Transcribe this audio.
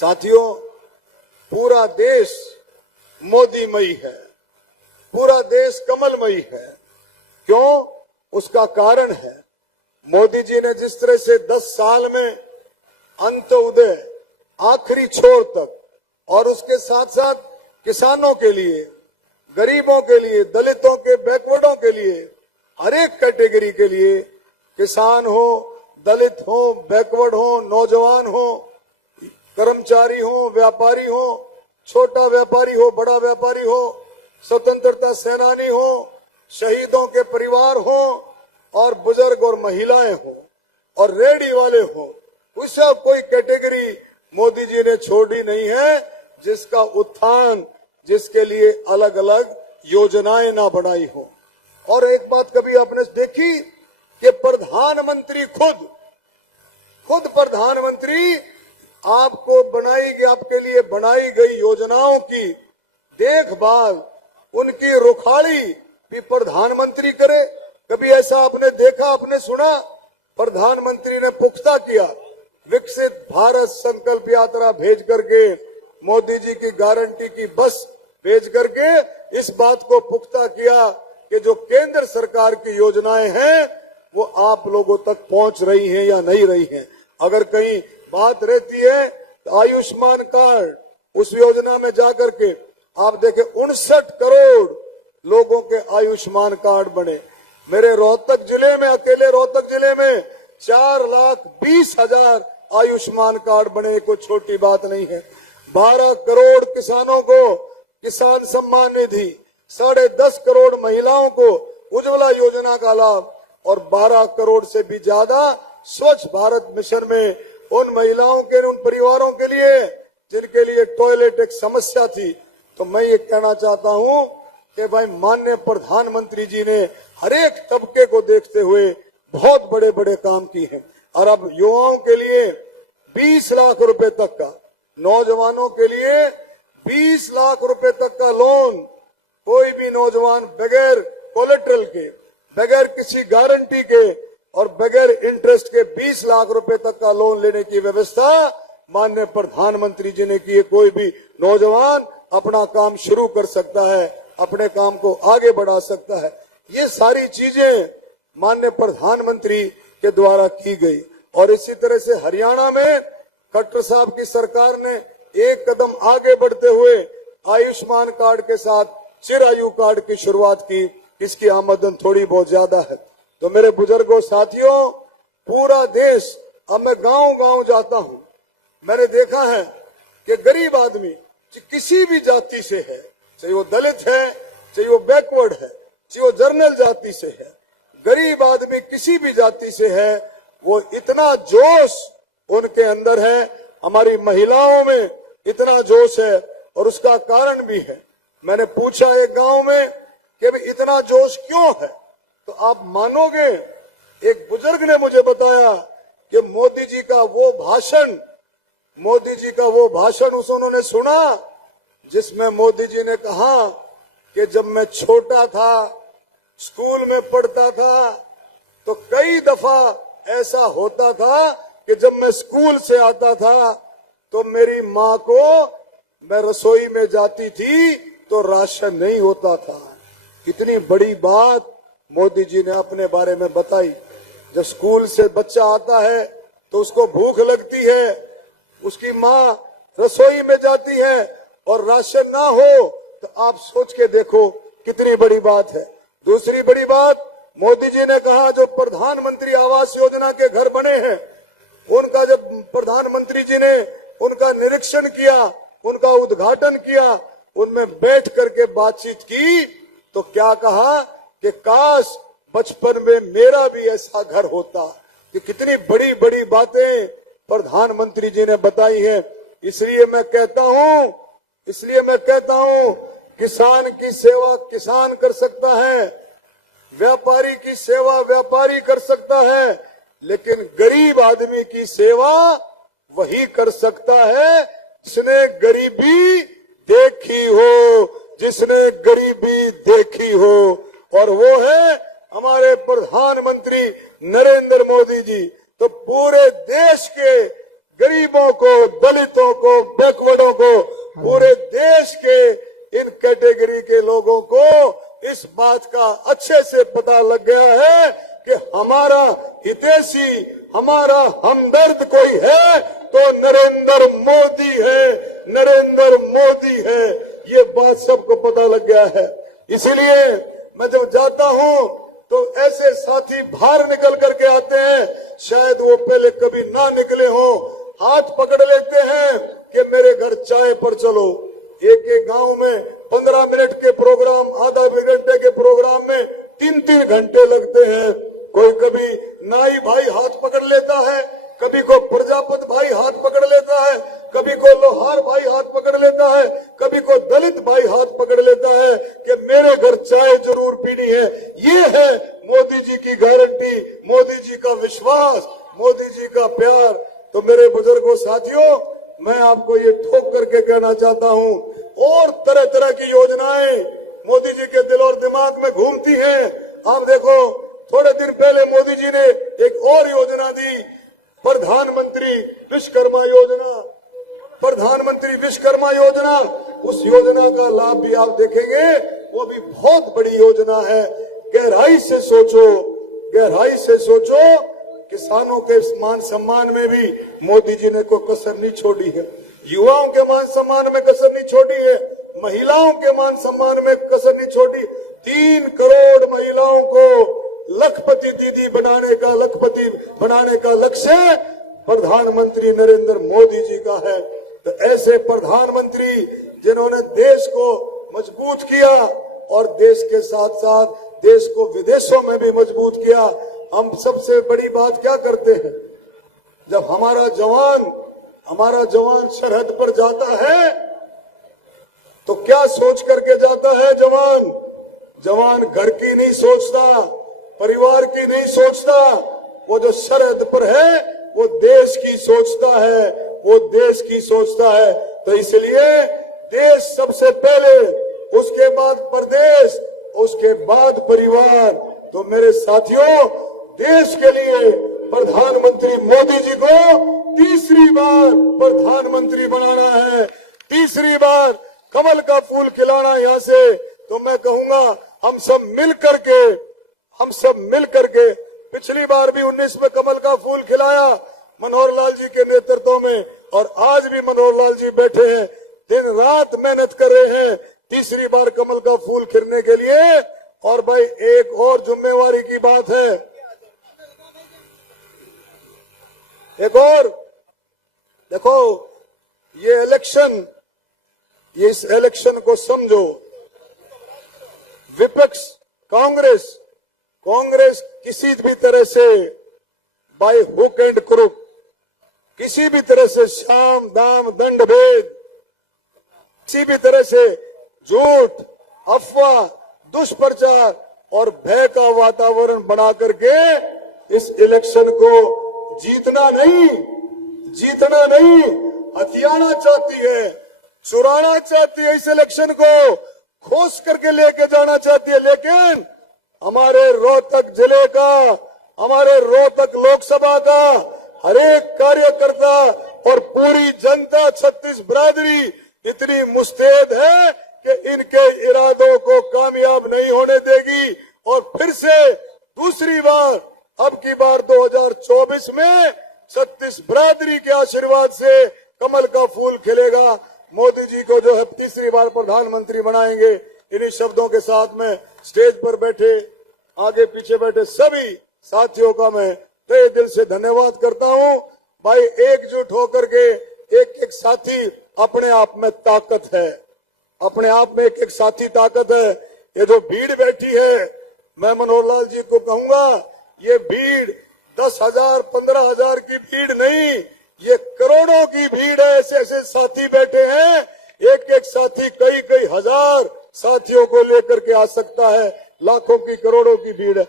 साथियों, पूरा देश मोदीमयी है, पूरा देश कमलमयी है। क्यों? उसका कारण है मोदी जी ने जिस तरह से 10 साल में अंत्योदय आखिरी छोर तक और उसके साथ साथ किसानों के लिए, गरीबों के लिए, दलितों के, बैकवर्डों के लिए, हर एक कैटेगरी के लिए, किसान हो, दलित हो, बैकवर्ड हो, नौजवान हो, कर्मचारी हो, व्यापारी हो, छोटा व्यापारी हो, बड़ा व्यापारी हो, स्वतंत्रता सेनानी हो, शहीदों के परिवार हो, और बुजुर्ग और महिलाएं हो, और रेडी वाले हो, उससे कोई कैटेगरी मोदी जी ने छोड़ी नहीं है जिसका उत्थान, जिसके लिए अलग अलग योजनाएं ना बनाई हो। और एक बात कभी आपने देखी कि प्रधानमंत्री खुद प्रधानमंत्री आपके लिए बनाई गई योजनाओं की देखभाल, उनकी रुखाड़ी भी प्रधानमंत्री करे? कभी ऐसा आपने देखा, आपने सुना? प्रधानमंत्री ने पुख्ता किया, विकसित भारत संकल्प यात्रा भेज करके, मोदी जी की गारंटी की बस भेज करके इस बात को पुख्ता किया कि जो केंद्र सरकार की योजनाएं हैं वो आप लोगों तक पहुंच रही हैं या नहीं रही हैं। अगर कहीं बात रहती है तो आयुष्मान कार्ड, उस योजना में जाकर के आप देखें 59 करोड़ लोगों के आयुष्मान कार्ड बने। मेरे रोहतक जिले में, अकेले रोहतक जिले में 4,20,000 आयुष्मान कार्ड बने। कोई छोटी बात नहीं है। 12 करोड़ किसानों को किसान सम्मान निधि, 10.5 करोड़ महिलाओं को उज्ज्वला योजना का लाभ, और 12 करोड़ से भी ज्यादा स्वच्छ भारत मिशन में उन महिलाओं के, उन परिवारों के लिए जिनके लिए टॉयलेट एक समस्या थी। तो मैं ये कहना चाहता हूं कि भाई माननीय प्रधानमंत्री जी ने हर एक तबके को देखते हुए बहुत बड़े बड़े काम किए हैं। और अब युवाओं के लिए 20 लाख रुपए तक का, नौजवानों के लिए 20 लाख रुपए तक का लोन, कोई भी नौजवान बगैर कोलेट्रल के, बगैर किसी गारंटी के और बगैर इंटरेस्ट के 20 लाख रुपए तक का लोन लेने की व्यवस्था माननीय प्रधानमंत्री जी ने की है। कोई भी नौजवान अपना काम शुरू कर सकता है, अपने काम को आगे बढ़ा सकता है। ये सारी चीजें माननीय प्रधानमंत्री के द्वारा की गई। और इसी तरह से हरियाणा में खट्टर साहब की सरकार ने एक कदम आगे बढ़ते हुए आयुष्मान कार्ड के साथ चिरायु कार्ड की शुरुआत की। इसकी आमदन थोड़ी बहुत ज्यादा है। तो मेरे बुजुर्गों, साथियों, पूरा देश, अब मैं गांव गांव जाता हूं, मैंने देखा है कि गरीब आदमी किसी भी जाति से है, चाहे वो दलित है, चाहे वो बैकवर्ड है, चाहे वो जर्नल जाति से है, गरीब आदमी किसी भी जाति से है, वो इतना जोश उनके अंदर है, हमारी महिलाओं में इतना जोश है। और उसका कारण भी है। मैंने पूछा एक गांव में कि भाई इतना जोश क्यों है, तो आप मानोगे, एक बुजुर्ग ने मुझे बताया कि मोदी जी का वो भाषण उन्होंने सुना जिसमें मोदी जी ने कहा कि जब मैं छोटा था, स्कूल में पढ़ता था, तो कई दफा ऐसा होता था कि जब मैं स्कूल से आता था तो मेरी माँ को, मैं रसोई में जाती थी तो राशन नहीं होता था। कितनी बड़ी बात मोदी जी ने अपने बारे में बताई। जब स्कूल से बच्चा आता है तो उसको भूख लगती है, उसकी माँ रसोई में जाती है और राशन ना हो, तो आप सोच के देखो कितनी बड़ी बात है। दूसरी बड़ी बात, मोदी जी ने कहा जो प्रधानमंत्री आवास योजना के घर बने हैं, उनका जब प्रधानमंत्री जी ने उनका निरीक्षण किया, उनका उद्घाटन किया, उनमें बैठ करके बातचीत की, तो क्या कहा कि काश बचपन में मेरा भी ऐसा घर होता। कि कितनी बड़ी बड़ी बातें प्रधानमंत्री जी ने बताई हैं। इसलिए मैं कहता हूं किसान की सेवा किसान कर सकता है, व्यापारी की सेवा व्यापारी कर सकता है, लेकिन गरीब आदमी की सेवा वही कर सकता है जिसने गरीबी देखी हो, और वो है हमारे प्रधानमंत्री नरेंद्र मोदी जी। तो पूरे देश के गरीबों को, दलितों को, बैकवर्डों को, पूरे देश के इन कैटेगरी के लोगों को इस बात का अच्छे से पता लग गया है कि हमारा हितैषी, हमारा हमदर्द कोई है तो नरेंद्र मोदी है, नरेंद्र मोदी है। ये बात सबको पता लग गया है। इसीलिए मैं जब जाता हूं तो ऐसे साथी बाहर निकल करके आते हैं, शायद वो पहले कभी ना निकले हो, हाथ पकड़ लेते हैं कि मेरे घर चाय पर चलो। एक एक गांव में 15 मिनट के प्रोग्राम, आधा घंटे के प्रोग्राम में 3-3 घंटे लगते हैं। कोई कभी नाई भाई हाथ पकड़ लेता है, कभी को प्रजापत भाई हाथ पकड़ लेता है, कभी को लोहार भाई हाथ पकड़ लेता है, कभी को दलित भाई हाथ पकड़ लेता है कि मेरे घर चाय जरूर पीनी है। ये है मोदी जी की गारंटी, मोदी जी का विश्वास, मोदी जी का प्यार। तो मेरे बुजुर्गों, साथियों, मैं आपको ये ठोक करके कहना चाहता हूं, और तरह तरह की योजनाएं मोदी जी के दिल और दिमाग में घूमती हैं। आप देखो, थोड़े दिन पहले मोदी जी ने एक और योजना दी, प्रधानमंत्री विश्वकर्मा योजना। प्रधानमंत्री विश्वकर्मा योजना, उस योजना का लाभ भी आप देखेंगे, वो भी बहुत बड़ी योजना है। गहराई से सोचो, गहराई से सोचो। किसानों के मान सम्मान में भी मोदी जी ने कोई कसर नहीं छोड़ी है, युवाओं के मान सम्मान में कसर नहीं छोड़ी है, महिलाओं के मान सम्मान में कसर नहीं छोड़ी। 3 करोड़ महिलाओं को लखपति दीदी बनाने का, लखपति बनाने का लक्ष्य प्रधानमंत्री नरेंद्र मोदी जी का है। तो ऐसे प्रधानमंत्री जिन्होंने देश को मजबूत किया और देश के साथ साथ देश को विदेशों में भी मजबूत किया। हम सबसे बड़ी बात क्या करते हैं, जब हमारा जवान सरहद पर जाता है तो क्या सोच करके जाता है जवान? जवान घर की नहीं सोचता, परिवार की नहीं सोचता, वो जो सरहद पर है वो देश की सोचता है, वो देश की सोचता है। तो इसलिए देश सबसे पहले, उसके बाद प्रदेश, उसके बाद परिवार। तो मेरे साथियों, देश के लिए प्रधानमंत्री मोदी जी को तीसरी बार प्रधानमंत्री बनाना है, तीसरी बार कमल का फूल खिलाना यहाँ से। तो मैं कहूंगा हम सब मिल करके पिछली बार भी 19 में कमल का फूल खिलाया मनोहर लाल जी के नेतृत्व में, और आज भी मनोहर लाल जी बैठे हैं, दिन रात मेहनत कर रहे हैं तीसरी बार कमल का फूल खिलने के लिए। और भाई एक और जिम्मेवारी की बात है, एक और देखो, ये इस इलेक्शन को समझो। विपक्ष कांग्रेस किसी भी तरह से बाय हुक एंड क्रुक, किसी भी तरह से साम दाम दंड भेद, किसी भी तरह से झूठ, अफवाह, दुष्प्रचार और भय का वातावरण बना करके इस इलेक्शन को जीतना नहीं, हथियाना चाहती है, चुराना चाहती है, इस इलेक्शन को खोस करके लेके जाना चाहती है। लेकिन हमारे रोहतक जिले का, हमारे रोहतक लोकसभा का हर एक कार्यकर्ता और पूरी जनता, 36 बिरादरी इतनी मुस्तैद है कि इनके इरादों को कामयाब नहीं होने देगी। और फिर से दूसरी बार, अब की बार 2024 में 36 बिरादरी के आशीर्वाद से कमल का फूल खिलेगा। मोदी जी को जो है तीसरी बार प्रधानमंत्री बनाएंगे। इन्हीं शब्दों के साथ में स्टेज पर बैठे, आगे पीछे बैठे सभी साथियों का मैं तहे दिल से धन्यवाद करता हूं। भाई, एकजुट होकर के एक एक साथी अपने आप में ताकत है, अपने आप में एक एक साथी ताकत है। ये जो भीड़ बैठी है, मैं मनोहर लाल जी को कहूंगा, ये भीड़ 10,000 15,000 की भीड़ नहीं, ये करोड़ों की भीड़ है। ऐसे ऐसे साथी बैठे हैं, एक एक साथी कई हजार साथियों को लेकर के आ सकता है। लाखों की, करोड़ों की भीड़ है।